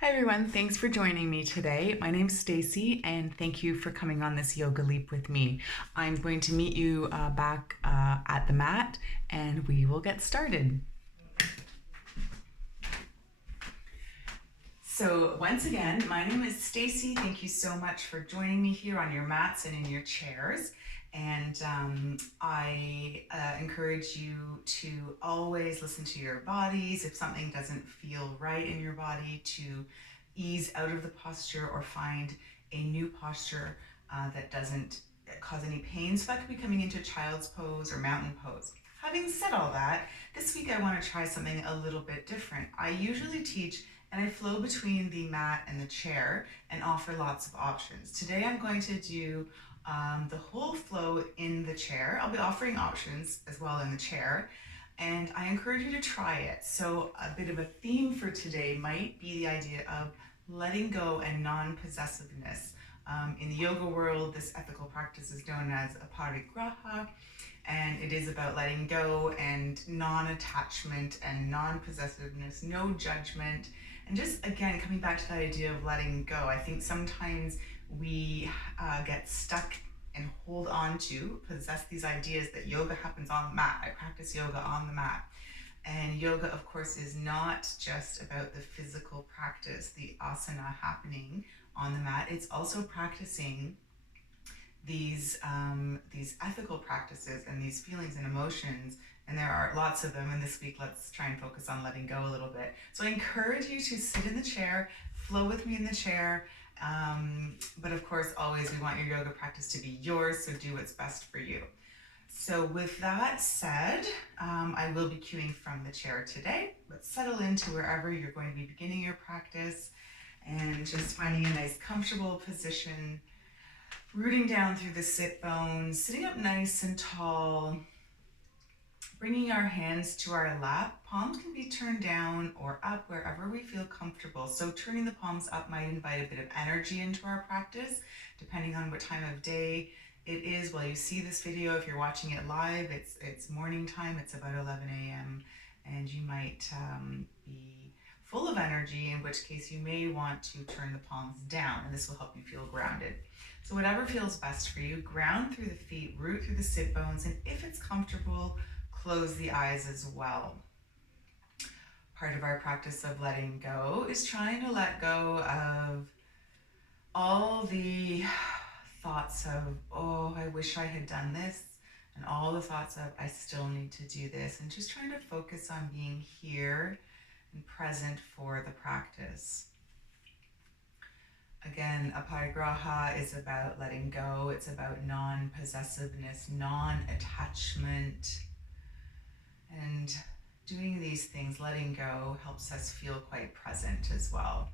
Hi everyone, thanks for joining me today. My name's Stacey and thank you for coming on this yoga leap with me. I'm going to meet you back at the mat and we will get started. So once again, my name is Stacey. Thank you so much for joining me here on your mats and in your chairs. And I encourage you to always listen to your bodies. If something doesn't feel right in your body, to ease out of the posture or find a new posture that doesn't cause any pain. So that could be coming into child's pose or mountain pose. Having said all that, this week I want to try something a little bit different. I usually teach and I flow between the mat and the chair and offer lots of options. Today I'm going to do the whole flow in the chair. I'll be offering options as well in the chair, and I encourage you to try it. So a bit of a theme for today might be the idea of letting go and non-possessiveness. In the yoga world, this ethical practice is known as aparigraha, and it is about letting go and non-attachment and non-possessiveness, no judgment, and just again coming back to that idea of letting go. I think sometimes we get stuck and hold on to, possess these ideas that yoga happens on the mat. I practice yoga on the mat. And yoga, of course, is not just about the physical practice, the asana happening on the mat. It's also practicing these ethical practices and these feelings and emotions, and there are lots of them. And this week, let's try and focus on letting go a little bit. So I encourage you to sit in the chair, flow with me in the chair. But of course, always we want your yoga practice to be yours, so do what's best for you. So with that said, I will be cueing from the chair today. Let's settle into wherever you're going to be beginning your practice and just finding a nice comfortable position, rooting down through the sit bones, sitting up nice and tall, bringing our hands to our lap. Palms can be turned down or up wherever we feel comfortable. So turning the palms up might invite a bit of energy into our practice, depending on what time of day it is. While you see this video, if you're watching it live, it's morning time, it's about 11 a.m. and you might be full of energy, in which case you may want to turn the palms down, and this will help you feel grounded. So whatever feels best for you, ground through the feet, root through the sit bones, and if it's comfortable, close the eyes as well. Part of our practice of letting go is trying to let go of all the thoughts of, oh, I wish I had done this, and all the thoughts of, I still need to do this, and just trying to focus on being here and present for the practice. Again, aparigraha is about letting go. It's about non-possessiveness, non-attachment. And doing these things, letting go, helps us feel quite present as well.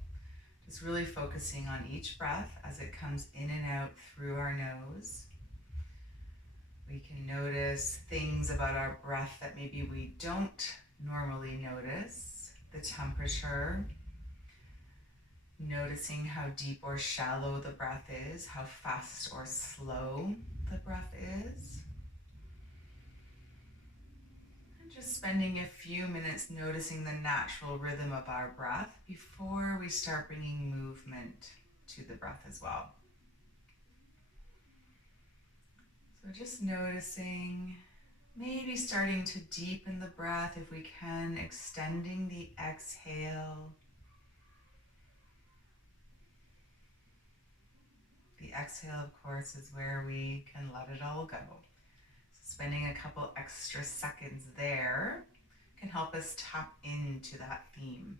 Just really focusing on each breath as it comes in and out through our nose. We can notice things about our breath that maybe we don't normally notice. The temperature, noticing how deep or shallow the breath is, how fast or slow the breath is. And just spending a few minutes noticing the natural rhythm of our breath before we start bringing movement to the breath as well. So just noticing, maybe starting to deepen the breath if we can, extending the exhale. The exhale, of course, is where we can let it all go. So spending a couple extra seconds there can help us tap into that theme.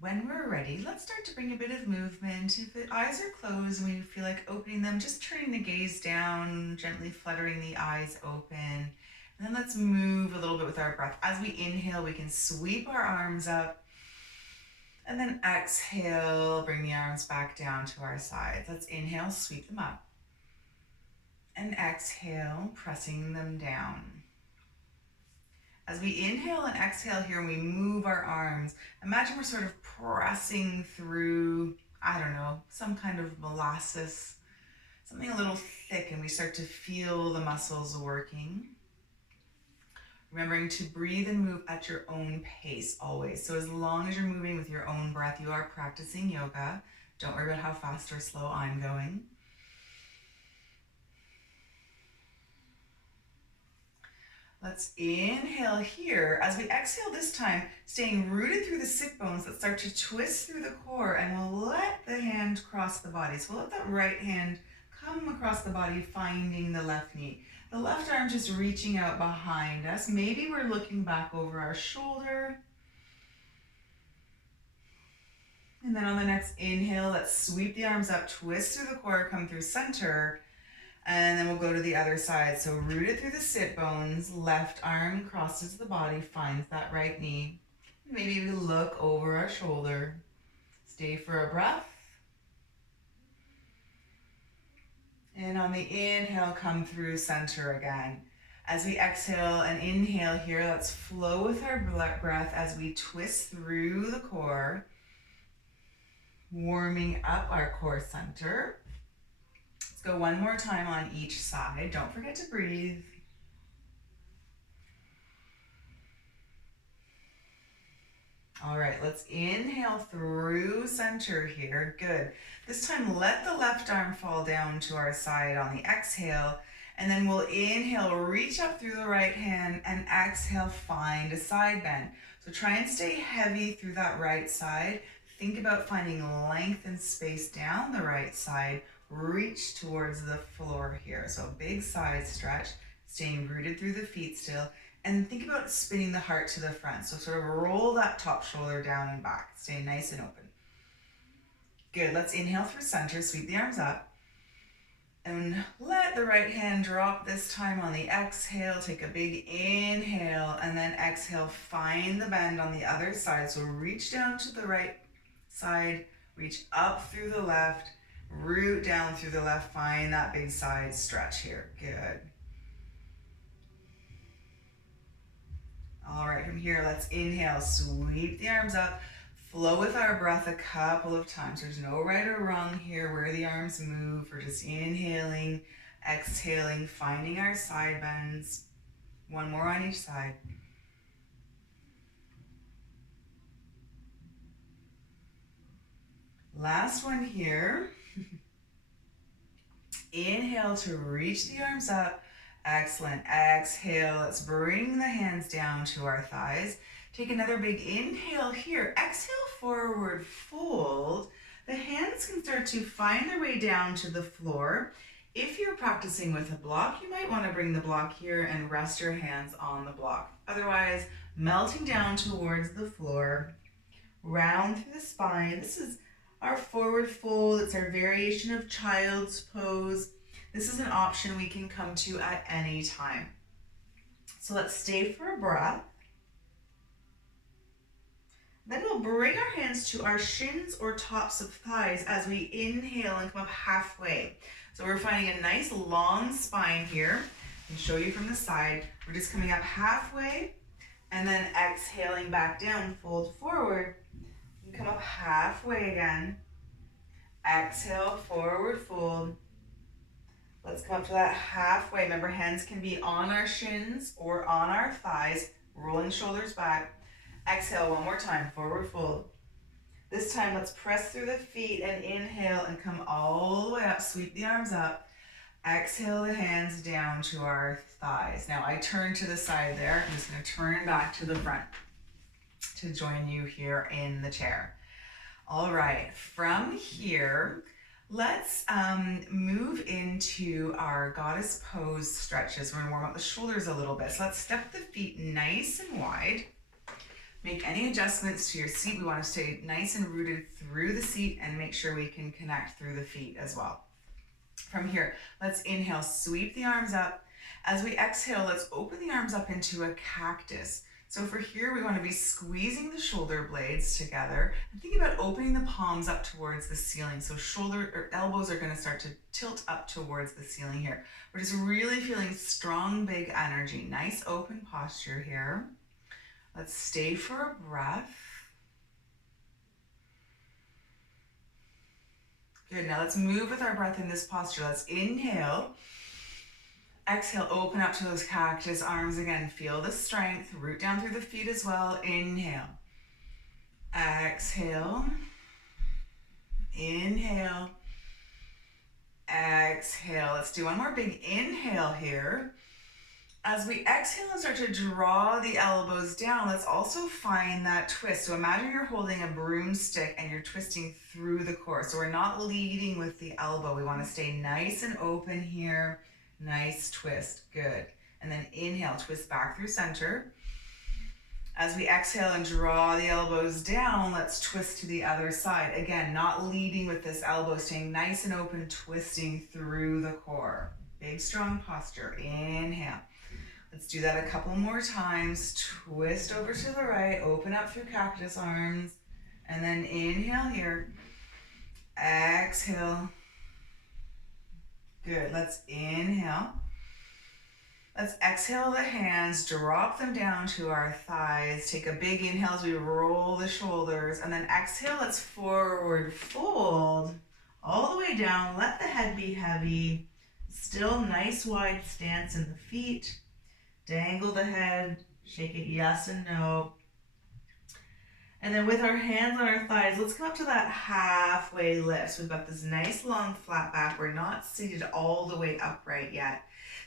When we're ready, let's start to bring a bit of movement. If the eyes are closed and we feel like opening them, just turning the gaze down, gently fluttering the eyes open. And then let's move a little bit with our breath. As we inhale, we can sweep our arms up. And then exhale, bring the arms back down to our sides. Let's inhale, sweep them up. And exhale, pressing them down. As we inhale and exhale here and we move our arms, imagine we're sort of pressing through, I don't know, some kind of molasses, something a little thick, and we start to feel the muscles working. Remembering to breathe and move at your own pace always. So as long as you're moving with your own breath, you are practicing yoga. Don't worry about how fast or slow I'm going. Let's inhale here. As we exhale this time, staying rooted through the sit bones, let's start to twist through the core, and we'll let the hand cross the body. So we'll let that right hand come across the body, finding the left knee. The left arm just reaching out behind us. Maybe we're looking back over our shoulder. And then on the next inhale, let's sweep the arms up, twist through the core, come through center. And then we'll go to the other side. So rooted through the sit bones, left arm crosses the body, finds that right knee. Maybe we look over our shoulder. Stay for a breath. And on the inhale, come through center again. As we exhale and inhale here, let's flow with our breath as we twist through the core, warming up our core center. Let's go one more time on each side. Don't forget to breathe. All right, let's inhale through center here. Good. This time, let the left arm fall down to our side on the exhale, and then we'll inhale, reach up through the right hand, and exhale, find a side bend. So try and stay heavy through that right side. Think about finding length and space down the right side. Reach towards the floor here. So big side stretch, staying rooted through the feet still. And think about spinning the heart to the front. So sort of roll that top shoulder down and back. Stay nice and open. Good, let's inhale through center, sweep the arms up. And let the right hand drop this time on the exhale. Take a big inhale and then exhale. Find the bend on the other side. So reach down to the right side, reach up through the left, root down through the left. Find that big side stretch here. Good. All right, from here, let's inhale, sweep the arms up, flow with our breath a couple of times. There's no right or wrong here where the arms move. We're just inhaling, exhaling, finding our side bends. One more on each side. Last one here. Inhale to reach the arms up. Excellent. Exhale. Let's bring the hands down to our thighs. Take another big inhale here. Exhale, forward fold. The hands can start to find their way down to the floor. If you're practicing with a block, you might want to bring the block here and rest your hands on the block. Otherwise, melting down towards the floor, round through the spine. This is our forward fold. It's our variation of child's pose. This is an option we can come to at any time. So let's stay for a breath. Then we'll bring our hands to our shins or tops of thighs as we inhale and come up halfway. So we're finding a nice long spine here. I can show you from the side. We're just coming up halfway and then exhaling back down, fold forward. You come up halfway again. Exhale, forward fold. Let's come up to that halfway. Remember, hands can be on our shins or on our thighs, rolling shoulders back. Exhale one more time, forward fold. This time, let's press through the feet and inhale and come all the way up. Sweep the arms up. Exhale the hands down to our thighs. Now I turn to the side there. I'm just going to turn back to the front to join you here in the chair. All right, from here, let's move into our goddess pose stretches. We're going to warm up the shoulders a little bit. So let's step the feet nice and wide. Make any adjustments to your seat. We want to stay nice and rooted through the seat and make sure we can connect through the feet as well. From here, let's inhale, sweep the arms up. As we exhale, let's open the arms up into a cactus. So for here, we want to be squeezing the shoulder blades together and think about opening the palms up towards the ceiling. So shoulder or elbows are going to start to tilt up towards the ceiling here. We're just really feeling strong, big energy. Nice open posture here. Let's stay for a breath. Good, now let's move with our breath in this posture. Let's inhale. Exhale, open up to those cactus arms again. Feel the strength. Root down through the feet as well. Inhale. Exhale. Inhale. Exhale. Let's do one more big inhale here. As we exhale and start to draw the elbows down, let's also find that twist. So imagine you're holding a broomstick and you're twisting through the core. So we're not leading with the elbow. We want to stay nice and open here. Nice twist. Good. And then inhale, twist back through center. As we exhale and draw the elbows down, let's twist to the other side. Again, not leading with this elbow, staying nice and open, twisting through the core. Big, strong posture. Inhale. Let's do that a couple more times. Twist over to the right, open up through cactus arms, and then inhale here. Exhale. Good, let's inhale. Let's exhale the hands, drop them down to our thighs. Take a big inhale as we roll the shoulders, and then exhale, let's forward fold all the way down. Let the head be heavy. Still nice wide stance in the feet. Dangle the head, shake it yes and no. And then with our hands on our thighs, let's come up to that halfway lift. So we've got this nice long flat back. We're not seated all the way upright yet.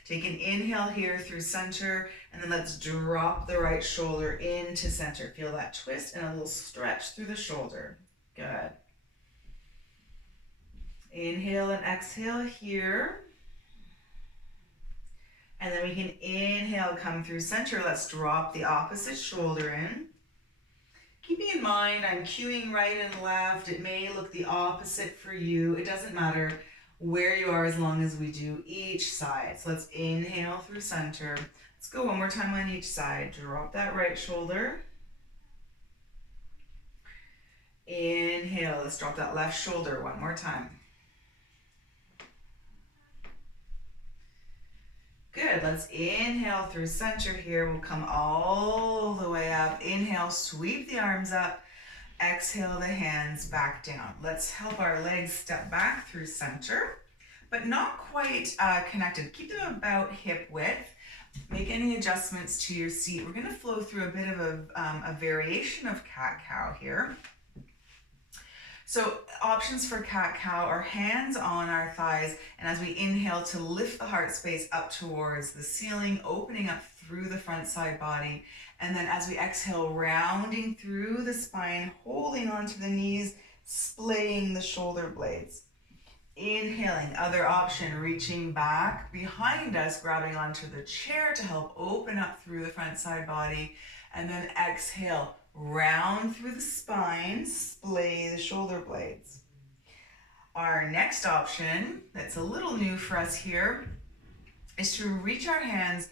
Take an inhale here through center, and then let's drop the right shoulder into center. Feel that twist and a little stretch through the shoulder. Good. Inhale and exhale here. And then we can inhale, come through center. Let's drop the opposite shoulder in. Keeping in mind, I'm cueing right and left. It may look the opposite for you. It doesn't matter where you are as long as we do each side. So let's inhale through center. Let's go one more time on each side. Drop that right shoulder. Inhale. Let's drop that left shoulder one more time. Good, let's inhale through center here. We'll come all the way up. Inhale, sweep the arms up. Exhale the hands back down. Let's help our legs step back through center, but not quite connected. Keep them about hip width. Make any adjustments to your seat. We're gonna flow through a bit of a variation of cat-cow here. So options for cat-cow are hands on our thighs, and as we inhale to lift the heart space up towards the ceiling, opening up through the front side body. And then as we exhale, rounding through the spine, holding onto the knees, splaying the shoulder blades. Inhaling, other option, reaching back behind us, grabbing onto the chair to help open up through the front side body. And then exhale, round through the spine, splay the shoulder blades. Our next option, that's a little new for us here, is to reach our hands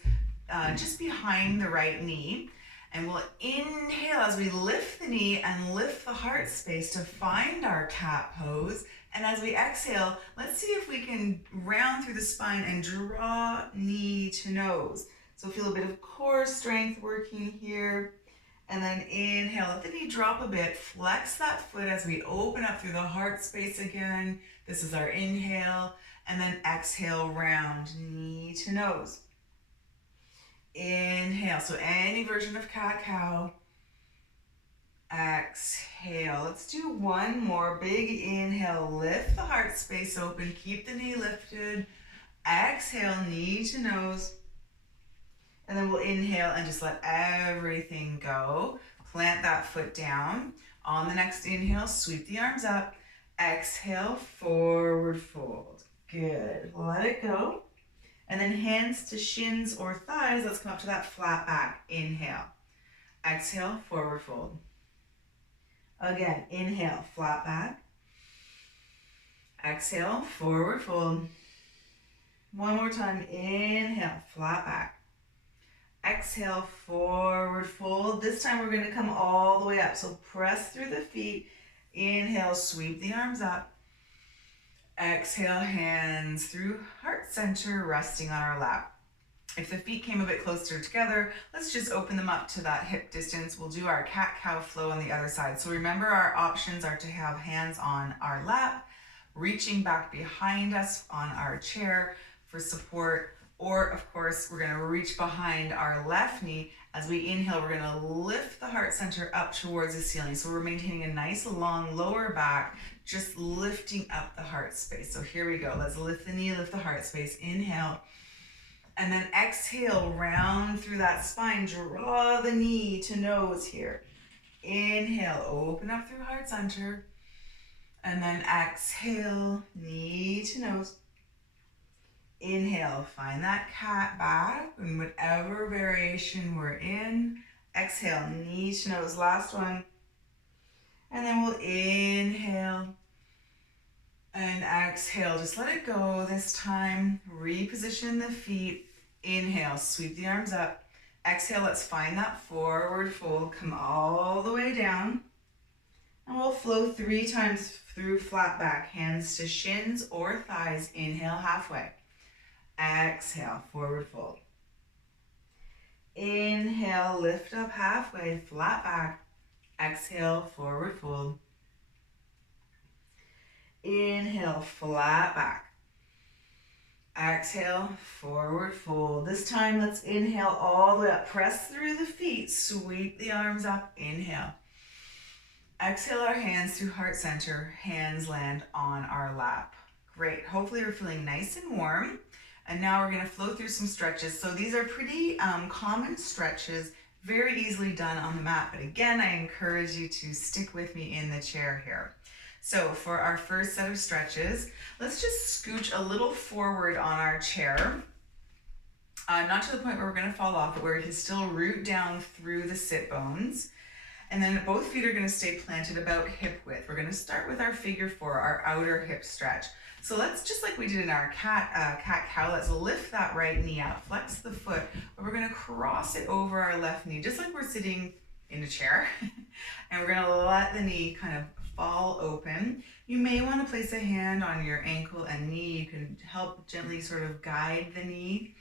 just behind the right knee. And we'll inhale as we lift the knee and lift the heart space to find our cat pose. And as we exhale, let's see if we can round through the spine and draw knee to nose. So feel a bit of core strength working here. And then inhale, let the knee drop a bit, flex that foot as we open up through the heart space again. This is our inhale, and then exhale, round, knee to nose. Inhale, so any version of cat-cow. Exhale, let's do one more, big inhale, lift the heart space open, keep the knee lifted. Exhale, knee to nose. And then we'll inhale and just let everything go. Plant that foot down. On the next inhale, sweep the arms up. Exhale, forward fold. Good. Let it go. And then hands to shins or thighs. Let's come up to that flat back. Inhale. Exhale, forward fold. Again, inhale, flat back. Exhale, forward fold. One more time. Inhale, flat back. Exhale, forward fold. This time we're going to come all the way up. So press through the feet. Inhale, sweep the arms up. Exhale, hands through heart center, resting on our lap. If the feet came a bit closer together, let's just open them up to that hip distance. We'll do our cat-cow flow on the other side. So remember, our options are to have hands on our lap, reaching back behind us on our chair for support, Or of course, we're gonna reach behind our left knee. As we inhale, we're gonna lift the heart center up towards the ceiling. So we're maintaining a nice long lower back, just lifting up the heart space. So here we go. Let's lift the knee, lift the heart space. Inhale. And then exhale, round through that spine. Draw the knee to nose here. Inhale, open up through heart center. And then exhale, knee to nose. Inhale, find that cat back in whatever variation we're in. Exhale, knee to nose, last one. And then we'll inhale and exhale. Just let it go this time. Reposition the feet. Inhale, sweep the arms up. Exhale, let's find that forward fold. Come all the way down. And we'll flow 3 times through flat back. Hands to shins or thighs. Inhale, halfway. Exhale, forward fold. Inhale, lift up halfway, flat back. Exhale, forward fold. Inhale, flat back. Exhale, forward fold. This time, let's inhale all the way up. Press through the feet, sweep the arms up. Inhale. Exhale our hands through heart center. Hands land on our lap. Great. Hopefully you're feeling nice and warm. And now we're going to flow through some stretches. So these are pretty common stretches, very easily done on the mat. But again, I encourage you to stick with me in the chair here. So for our first set of stretches, let's just scooch a little forward on our chair. Not to the point where we're going to fall off, but where we can still root down through the sit bones. And then both feet are going to stay planted about hip width. We're going to start with our figure 4, our outer hip stretch. So let's, just like we did in our cat-cow, let's lift that right knee out, flex the foot, but we're gonna cross it over our left knee, just like we're sitting in a chair. And we're gonna let the knee kind of fall open. You may wanna place a hand on your ankle and knee. You can help gently sort of guide the knee,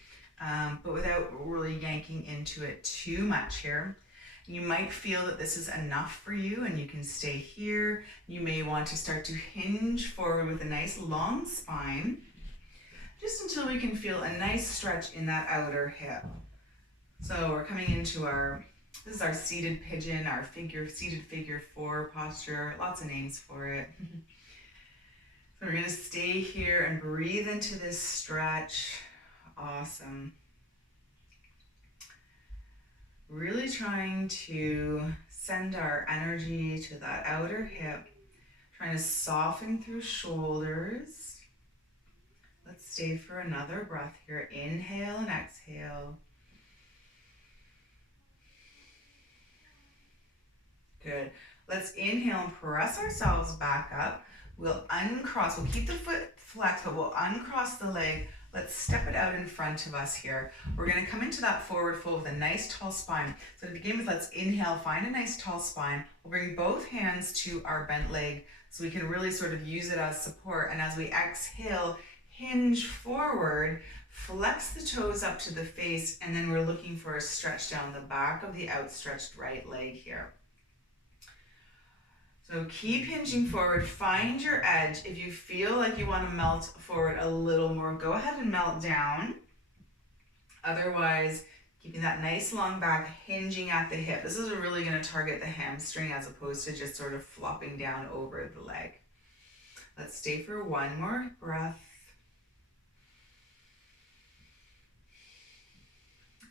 but without really yanking into it too much here. You might feel that this is enough for you and you can stay here. You may want to start to hinge forward with a nice long spine, just until we can feel a nice stretch in that outer hip. So we're coming into this is our seated pigeon, our seated figure 4 posture, lots of names for it. So we're gonna stay here and breathe into this stretch. Awesome. Really trying to send our energy to that outer hip, trying to soften through shoulders. Let's stay for another breath here. Inhale and exhale. Good. Let's inhale and press ourselves back up. We'll uncross, we'll keep the foot flexed, but we'll uncross the leg. Let's step it out in front of us here. We're gonna come into that forward fold with a nice tall spine. So to begin with, let's inhale, find a nice tall spine. We'll bring both hands to our bent leg so we can really sort of use it as support. And as we exhale, hinge forward, flex the toes up to the face, and then we're looking for a stretch down the back of the outstretched right leg here. So keep hinging forward, find your edge. If you feel like you want to melt forward a little more, go ahead and melt down. Otherwise, keeping that nice long back, hinging at the hip. This is really going to target the hamstring as opposed to just sort of flopping down over the leg. Let's stay for one more breath.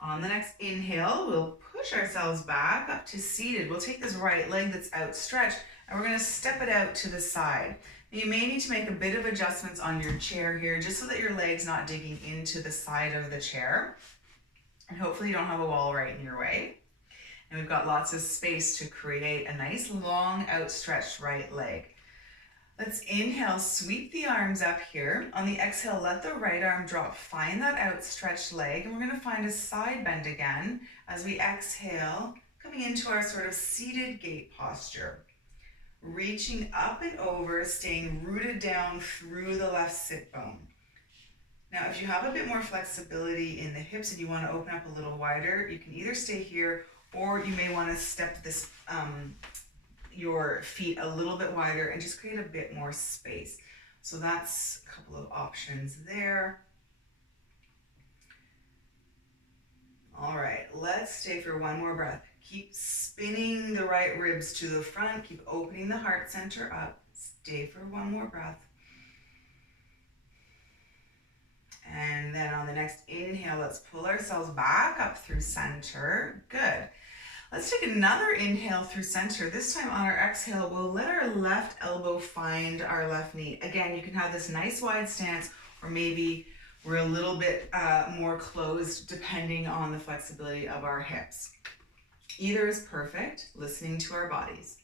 On the next inhale, we'll push ourselves back up to seated. We'll take this right leg that's outstretched and we're going to step it out to the side. Now you may need to make a bit of adjustments on your chair here just so that your leg's not digging into the side of the chair. And hopefully you don't have a wall right in your way. And we've got lots of space to create a nice long outstretched right leg. Let's inhale, sweep the arms up here. On the exhale, let the right arm drop. Find that outstretched leg. And we're gonna find a side bend again as we exhale, coming into our sort of seated gate posture. Reaching up and over, staying rooted down through the left sit bone. Now, if you have a bit more flexibility in the hips and you wanna open up a little wider, you can either stay here or you may wanna step this your feet a little bit wider and just create a bit more space. So that's a couple of options there. All right, let's stay for one more breath. Keep spinning the right ribs to the front. Keep opening the heart center up. Stay for one more breath. And then on the next inhale, let's pull ourselves back up through center. Good. Let's take another inhale through center. This time on our exhale, we'll let our left elbow find our left knee. Again, you can have this nice wide stance, or maybe we're a little bit more closed depending on the flexibility of our hips. Either is perfect, listening to our bodies.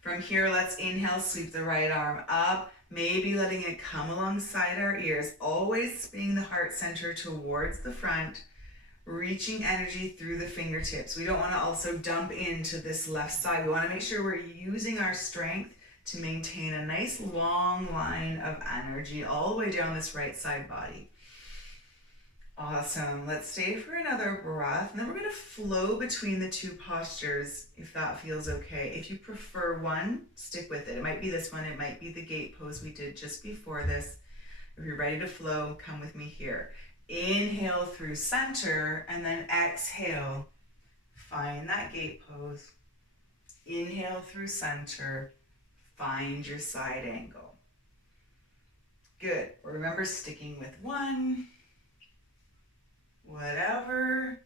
From here, let's inhale, sweep the right arm up, maybe letting it come alongside our ears, always spinning the heart center towards the front, reaching energy through the fingertips. We don't want to also dump into this left side. We want to make sure we're using our strength to maintain a nice long line of energy all the way down this right side body. Awesome. Let's stay for another breath, and then we're going to flow between the two postures if that feels okay. If you prefer one, stick with it. It might be this one, it might be the gate pose we did just before this. If you're ready to flow, come with me here. Inhale through center, and then exhale. Find that gate pose. Inhale through center. Find your side angle. Good. Remember, sticking with one. Whatever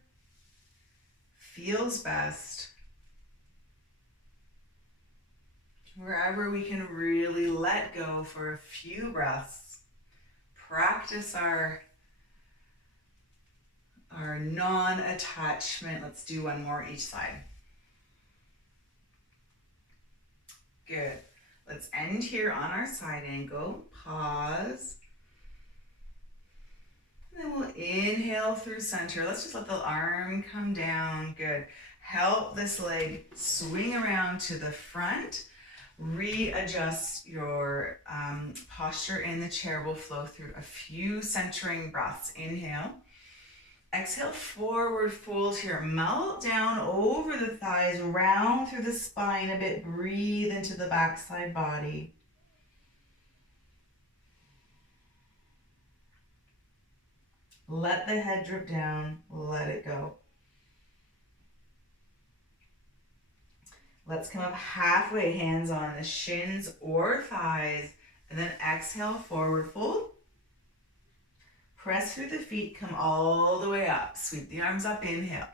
feels best. Wherever we can really let go for a few breaths. Practice our non-attachment. Let's do one more each side. Good. Let's end here on our side angle. Pause. And then we'll inhale through center. Let's just let the arm come down. Good. Help this leg swing around to the front. Readjust your posture in the chair. We'll flow through a few centering breaths. Inhale. Exhale, forward fold here. Melt down over the thighs, round through the spine a bit. Breathe into the backside body. Let the head drip down. Let it go. Let's come up halfway, hands on the shins or thighs, and then exhale, forward fold. Press through the feet, come all the way up. Sweep the arms up, inhale.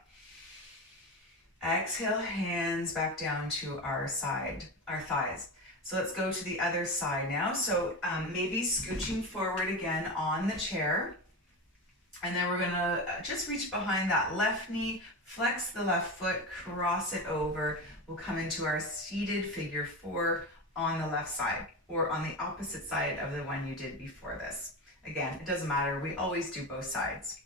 Exhale, hands back down to our side, our thighs. So let's go to the other side now. So maybe scooching forward again on the chair. And then we're gonna just reach behind that left knee, flex the left foot, cross it over. We'll come into our seated figure four on the left side, or on the opposite side of the one you did before this. Again, it doesn't matter, we always do both sides.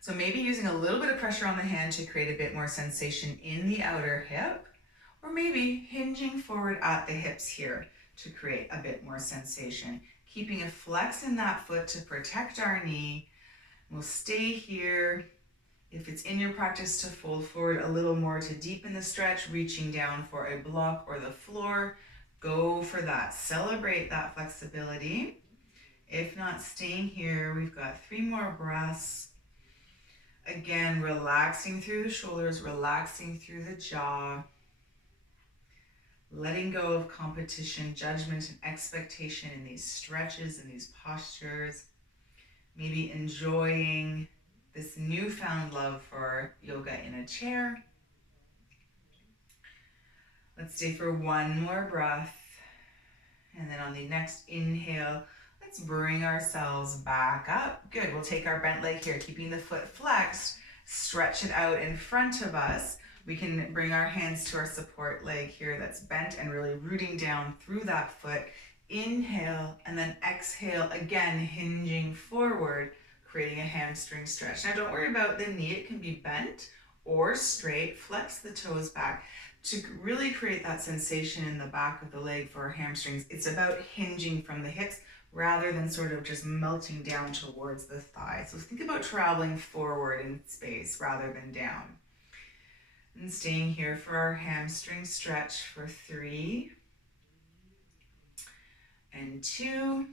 So maybe using a little bit of pressure on the hand to create a bit more sensation in the outer hip, or maybe hinging forward at the hips here to create a bit more sensation. Keeping a flex in that foot to protect our knee. We'll stay here. If it's in your practice to fold forward a little more to deepen the stretch, reaching down for a block or the floor, go for that. Celebrate that flexibility. If not, staying here, we've got 3 more breaths. Again, relaxing through the shoulders, relaxing through the jaw. Letting go of competition, judgment, and expectation in these stretches and these postures. Maybe enjoying this newfound love for yoga in a chair. Let's stay for one more breath. And then on the next inhale, let's bring ourselves back up. Good, we'll take our bent leg here, keeping the foot flexed, stretch it out in front of us. We can bring our hands to our support leg here that's bent and really rooting down through that foot. Inhale, and then exhale, again, hinging forward, creating a hamstring stretch. Now don't worry about the knee, it can be bent or straight. Flex the toes back to really create that sensation in the back of the leg for our hamstrings. It's about hinging from the hips rather than sort of just melting down towards the thigh. So think about traveling forward in space rather than down. And staying here for our hamstring stretch for 3 and 2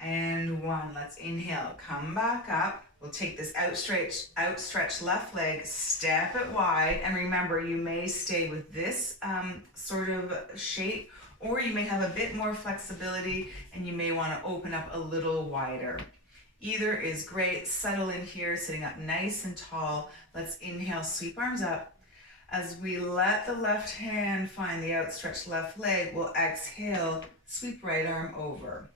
and 1. Let's inhale, come back up. We'll take this outstretched left leg, step it wide, and remember, you may stay with this sort of shape, or you may have a bit more flexibility and you may want to open up a little wider. Either is great. Settle in here, sitting up nice and tall. Let's inhale, sweep arms up. As we let the left hand find the outstretched left leg, we'll exhale, sweep right arm over.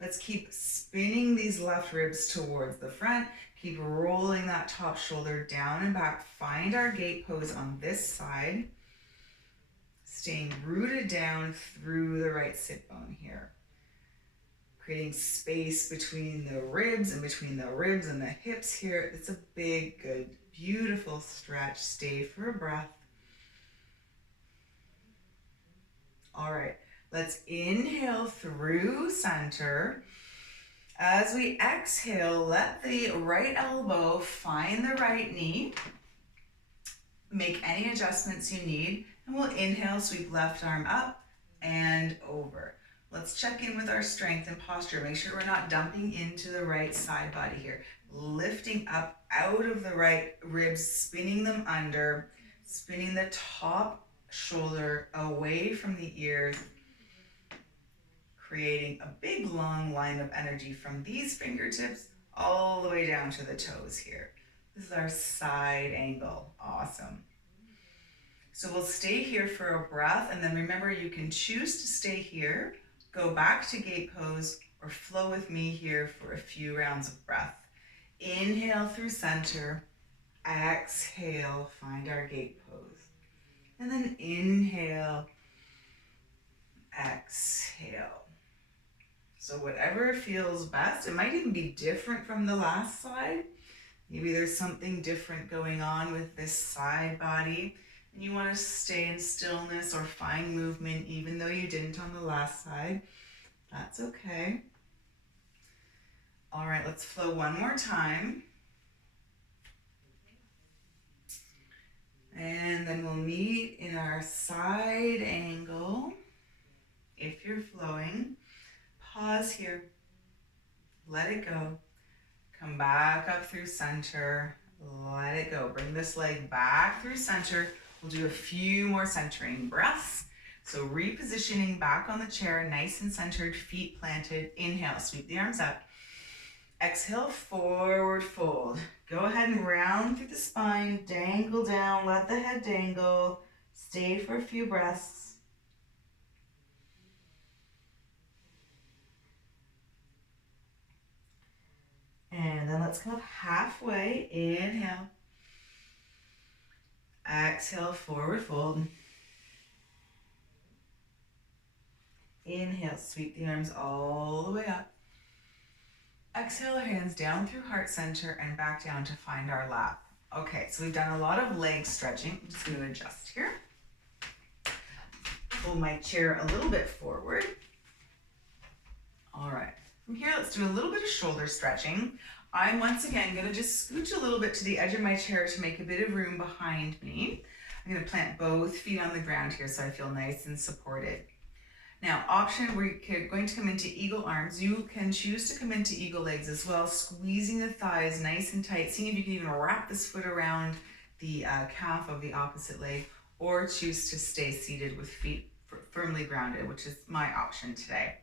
Let's keep spinning these left ribs towards the front. Keep rolling that top shoulder down and back. Find our gate pose on this side. Staying rooted down through the right sit bone here. Creating space between the ribs and between the ribs and the hips here. It's a big, good, beautiful stretch. Stay for a breath. All right, let's inhale through center. As we exhale, let the right elbow find the right knee. Make any adjustments you need, and we'll inhale, sweep left arm up and over. Let's check in with our strength and posture. Make sure we're not dumping into the right side body here. Lifting up out of the right ribs, spinning them under, spinning the top shoulder away from the ears, creating a big long line of energy from these fingertips all the way down to the toes here. This is our side angle. Awesome. So we'll stay here for a breath, and then remember, you can choose to stay here, go back to gate pose, or flow with me here for a few rounds of breath. Inhale through center, exhale, find our gate pose. And then inhale, exhale. So whatever feels best, it might even be different from the last side. Maybe there's something different going on with this side body, and you want to stay in stillness or find movement even though you didn't on the last side. That's okay. All right, let's flow one more time. And then we'll meet in our side angle. If you're flowing, pause here. Let it go. Come back up through center. Let it go. Bring this leg back through center. We'll do a few more centering breaths. So repositioning back on the chair, nice and centered, feet planted. Inhale, sweep the arms up. Exhale, forward fold. Go ahead and round through the spine, dangle down, let the head dangle. Stay for a few breaths. And then let's come up halfway. Inhale. Exhale, forward fold. Inhale, sweep the arms all the way up. Exhale, hands down through heart center and back down to find our lap. Okay, so we've done a lot of leg stretching. I'm just going to adjust here. Pull my chair a little bit forward. All right, from here, let's do a little bit of shoulder stretching. I'm once again going to just scooch a little bit to the edge of my chair to make a bit of room behind me. I'm going to plant both feet on the ground here so I feel nice and supported. Now, option, we're going to come into eagle arms. You can choose to come into eagle legs as well, squeezing the thighs nice and tight, seeing if you can even wrap this foot around the calf of the opposite leg, or choose to stay seated with feet firmly grounded, which is my option today.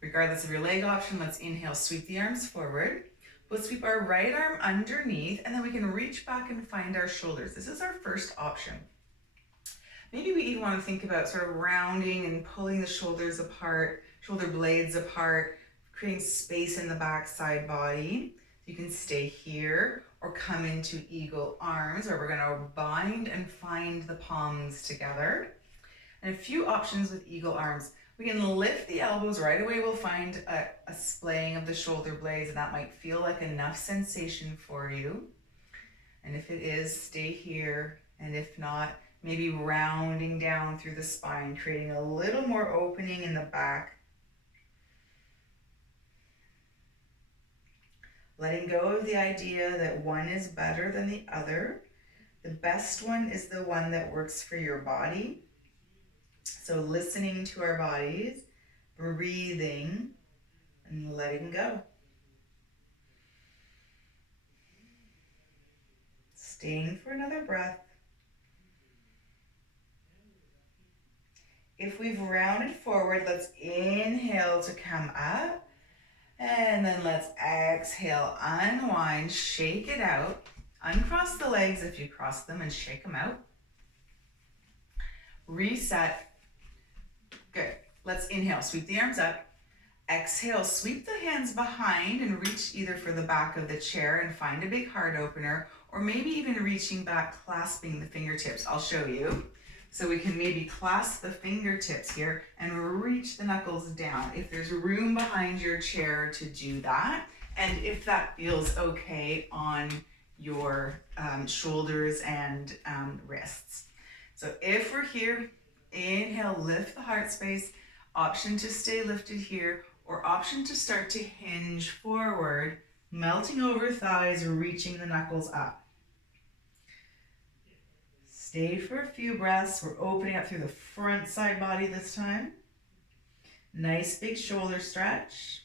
Regardless of your leg option, let's inhale, sweep the arms forward. We'll sweep our right arm underneath, and then we can reach back and find our shoulders. This is our first option. Maybe we even want to think about sort of rounding and pulling the shoulders apart, shoulder blades apart, creating space in the back side body. You can stay here or come into eagle arms, where we're going to bind and find the palms together. And a few options with eagle arms. We can lift the elbows right away. We'll find a splaying of the shoulder blades, and that might feel like enough sensation for you. And if it is, stay here. And if not, maybe rounding down through the spine, creating a little more opening in the back. Letting go of the idea that one is better than the other. The best one is the one that works for your body. So listening to our bodies, breathing, and letting go. Staying for another breath. If we've rounded forward, let's inhale to come up. And then let's exhale, unwind, shake it out. Uncross the legs if you cross them and shake them out. Reset. Good. Let's inhale, sweep the arms up. Exhale, sweep the hands behind and reach either for the back of the chair and find a big heart opener, or maybe even reaching back, clasping the fingertips. I'll show you. So we can maybe clasp the fingertips here and reach the knuckles down. If there's room behind your chair to do that, and if that feels okay on your shoulders and wrists. So if we're here, inhale, lift the heart space, option to stay lifted here, or option to start to hinge forward, melting over thighs, reaching the knuckles up. Stay for a few breaths. We're opening up through the front side body this time. Nice big shoulder stretch.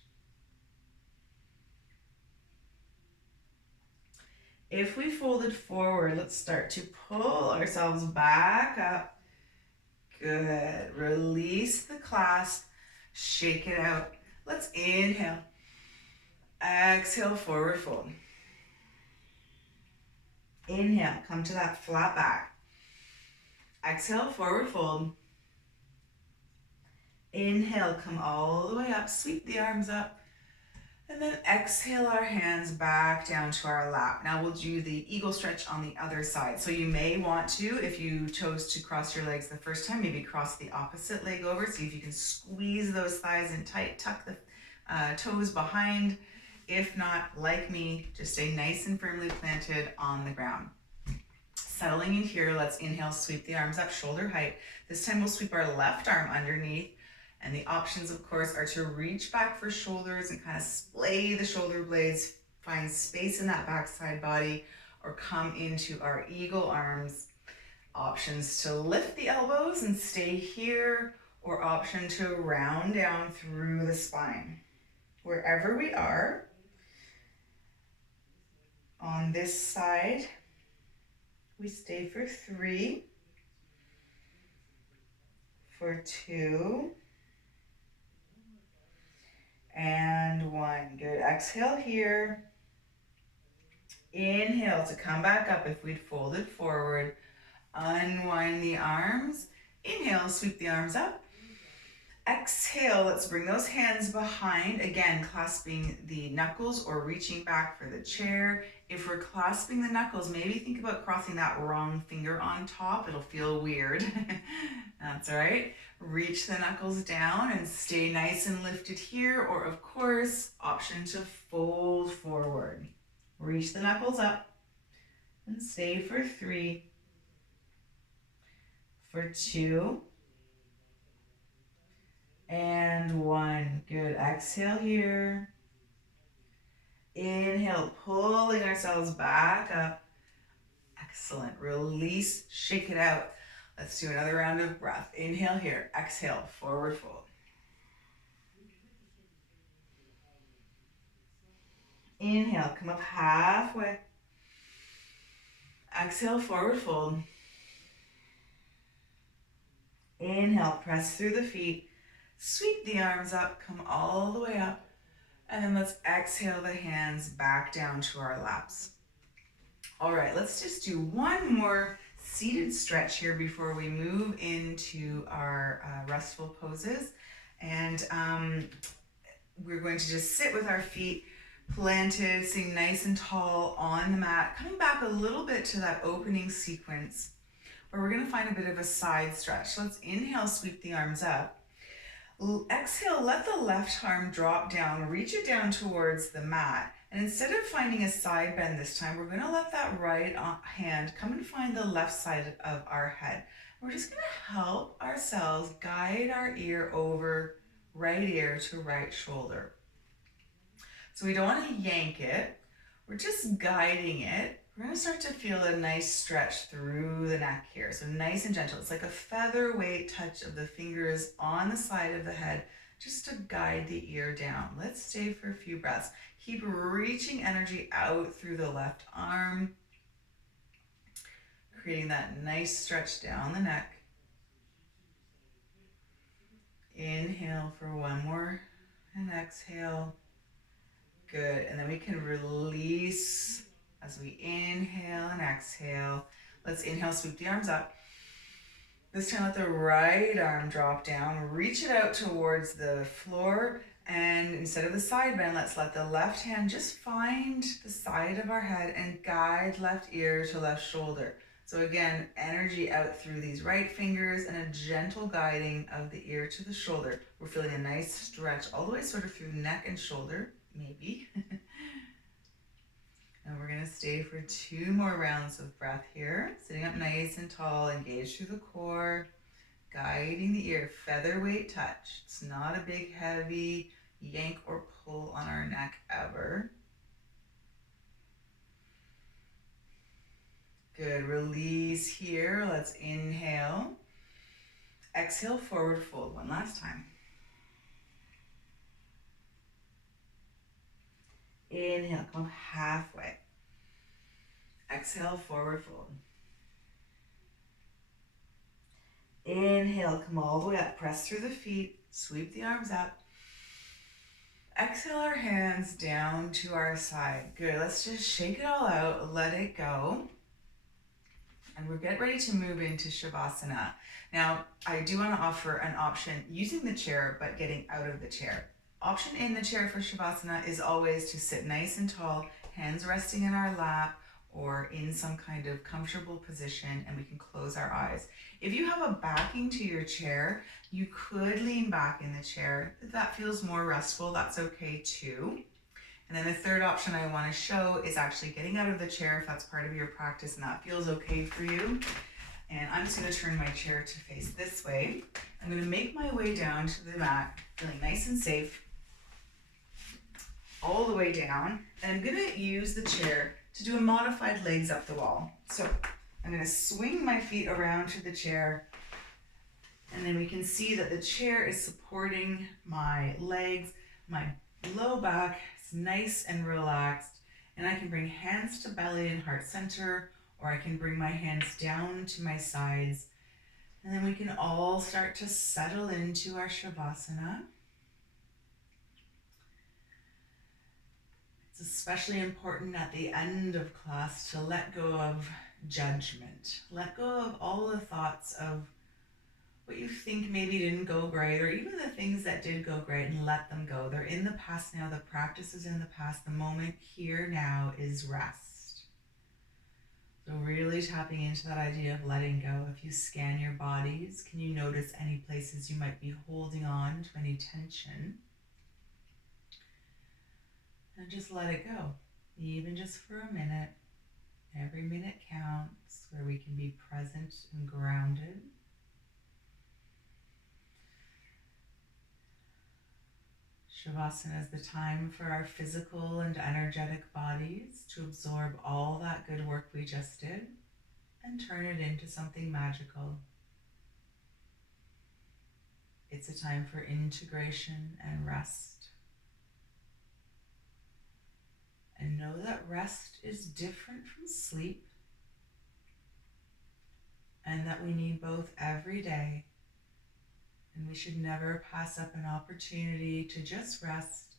If we folded forward, let's start to pull ourselves back up. Good. Release the clasp. Shake it out. Let's inhale. Exhale, forward fold. Inhale, come to that flat back. Exhale, forward fold. Inhale, come all the way up, sweep the arms up. And then exhale our hands back down to our lap. Now we'll do the eagle stretch on the other side. So you may want to, if you chose to cross your legs the first time, maybe cross the opposite leg over. See if you can squeeze those thighs in tight, tuck the toes behind. If not, like me, just stay nice and firmly planted on the ground. Settling in here, let's inhale, sweep the arms up, shoulder height. This time we'll sweep our left arm underneath. And the options, of course, are to reach back for shoulders and kind of splay the shoulder blades, find space in that backside body, or come into our eagle arms. Options to lift the elbows and stay here, or option to round down through the spine. Wherever we are, on this side, we stay for 3, for 2, and 1. Good. Exhale here. Inhale to come back up if we'd folded forward. Unwind the arms. Inhale, sweep the arms up. Exhale, let's bring those hands behind. Again, clasping the knuckles or reaching back for the chair. If we're clasping the knuckles, maybe think about crossing that wrong finger on top. It'll feel weird. That's all right. Reach the knuckles down and stay nice and lifted here. Or of course, option to fold forward. Reach the knuckles up and stay for 3, for 2, and 1. Good. Exhale here. Inhale, pulling ourselves back up. Excellent. Release, shake it out. Let's do another round of breath. Inhale here. Exhale, forward fold. Inhale, come up halfway. Exhale, forward fold. Inhale, press through the feet. Sweep the arms up, come all the way up. And then let's exhale the hands back down to our laps. All right, let's just do one more seated stretch here before we move into our restful poses. And we're going to just sit with our feet planted, sitting nice and tall on the mat, coming back a little bit to that opening sequence where we're going to find a bit of a side stretch. So let's inhale, sweep the arms up. Exhale, let the left arm drop down, reach it down towards the mat. And instead of finding a side bend this time, we're going to let that right hand come and find the left side of our head. We're just going to help ourselves guide our ear over right ear to right shoulder. So we don't want to yank it. We're just guiding it. We're going to start to feel a nice stretch through the neck here. So nice and gentle. It's like a featherweight touch of the fingers on the side of the head just to guide the ear down. Let's stay for a few breaths. Keep reaching energy out through the left arm. creating that nice stretch down the neck. Inhale for one more and exhale. Good. And then we can release as we inhale and exhale. Let's inhale, sweep the arms up. This time let the right arm drop down, reach it out towards the floor, and instead of the side bend, let's let the left hand just find the side of our head and guide left ear to left shoulder. So again, energy out through these right fingers and a gentle guiding of the ear to the shoulder. We're feeling a nice stretch all the way sort of through neck and shoulder, maybe. And we're gonna stay for 2 more rounds of breath here. Sitting up nice and tall, engaged through the core, guiding the ear, featherweight touch. It's not a big, heavy yank or pull on our neck ever. Good, release here. Let's inhale. Exhale, forward fold one last time. Inhale, come halfway. Exhale, forward fold. Inhale, come all the way up, press through the feet, sweep the arms up. Exhale our hands down to our side. Good, let's just shake it all out, let it go. And we're getting ready to move into Shavasana. Now, I do want to offer an option using the chair, but getting out of the chair. Option in the chair for Shavasana is always to sit nice and tall, hands resting in our lap or in some kind of comfortable position, and we can close our eyes. If you have a backing to your chair, you could lean back in the chair. If that feels more restful, that's okay too. And then the third option I want to show is actually getting out of the chair if that's part of your practice and that feels okay for you. And I'm just going to turn my chair to face this way. I'm going to make my way down to the mat, feeling nice and safe, all the way down. And I'm going to use the chair to do a modified legs up the wall. So I'm going to swing my feet around to the chair, and then we can see that the chair is supporting my legs, my low back is nice and relaxed, and I can bring hands to belly and heart center, or I can bring my hands down to my sides, and then we can all start to settle into our Shavasana. It's especially important at the end of class to let go of judgment. Let go of all the thoughts of what you think maybe didn't go great, or even the things that did go great, and let them go. They're in the past now. The practice is in the past. The moment here now is rest. So really tapping into that idea of letting go. If you scan your bodies, can you notice any places you might be holding on to any tension? And just let it go, even just for a minute. Every minute counts, where we can be present and grounded. Shavasana is the time for our physical and energetic bodies to absorb all that good work we just did and turn it into something magical. It's a time for integration and rest. And know that rest is different from sleep, and that we need both every day. And we should never pass up an opportunity to just rest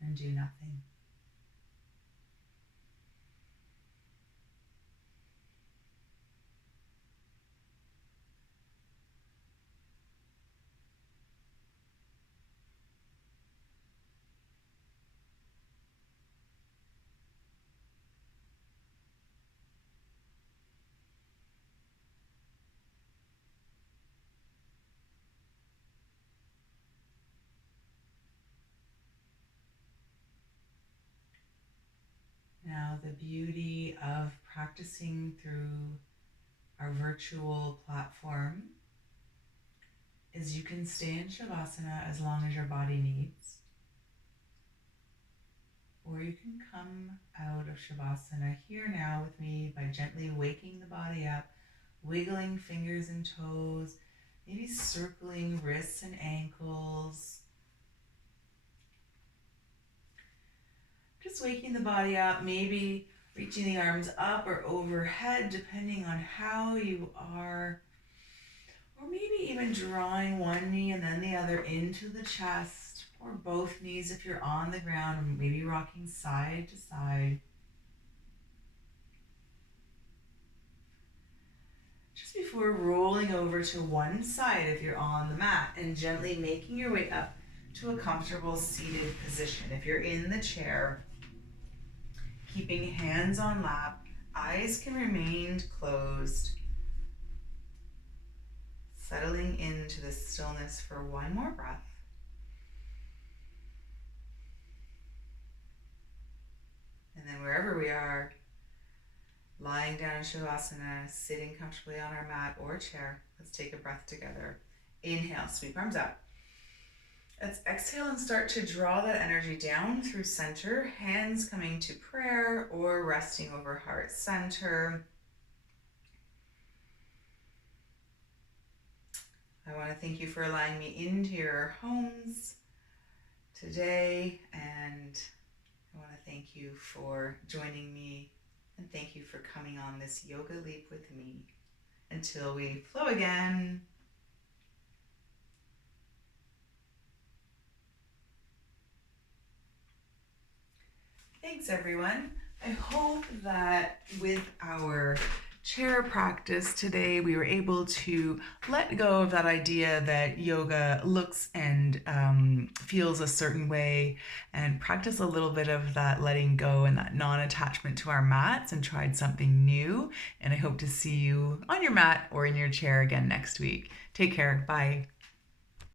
and do nothing. Now, the beauty of practicing through our virtual platform is you can stay in Shavasana as long as your body needs. Or you can come out of Shavasana here now with me by gently waking the body up, wiggling fingers and toes, maybe circling wrists and ankles. Just waking the body up, maybe Reaching the arms up or overhead depending on how you are. Or maybe even drawing one knee and then the other into the chest, or both knees if you're on the ground, or maybe rocking side to side. Just before rolling over to one side if you're on the mat and gently making your way up to a comfortable seated position. If you're in the chair, keeping hands on lap, eyes can remain closed, settling into the stillness for one more breath. And then wherever we are, lying down in Shavasana, sitting comfortably on our mat or chair, let's take a breath together. Inhale, sweep arms up. Let's exhale and start to draw that energy down through center, hands coming to prayer or resting over heart center. I want to thank you for allowing me into your homes today, and I want to thank you for joining me, and thank you for coming on this yoga leap with me. Until we flow again. Thanks, everyone. I hope that with our chair practice today, we were able to let go of that idea that yoga looks and feels a certain way, and practice a little bit of that letting go and that non-attachment to our mats, and tried something new. And I hope to see you on your mat or in your chair again next week. Take care. Bye.